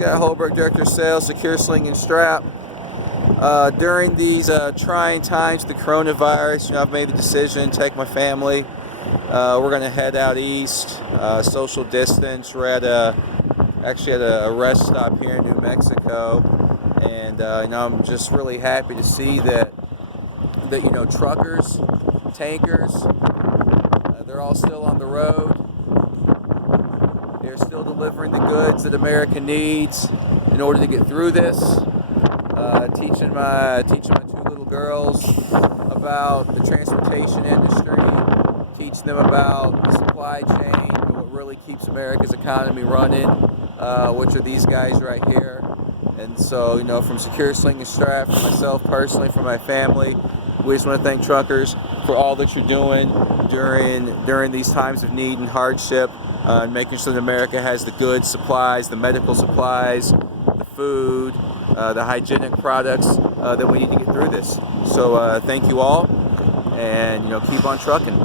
Scott Holbrook, Director of Sales, Secure Sling and Strap. During these trying times, the coronavirus, I've made the decision to take my family. We're going to head out east, social distance. We're actually at a rest stop here in New Mexico, and I'm just really happy to see that truckers, tankers, they're all still on the road. They're still delivering the goods that America needs in order to get through this. Teaching my two little girls about the transportation industry, teaching them about the supply chain, and what really keeps America's economy running, which are these guys right here. And so, from Secure Sling and Strap, for myself personally, for my family, we just want to thank truckers for all that you're doing during these times of need and hardship, and making sure that America has the goods, supplies, the medical supplies, the food, the hygienic products that we need to get through this. So thank you all, and keep on trucking.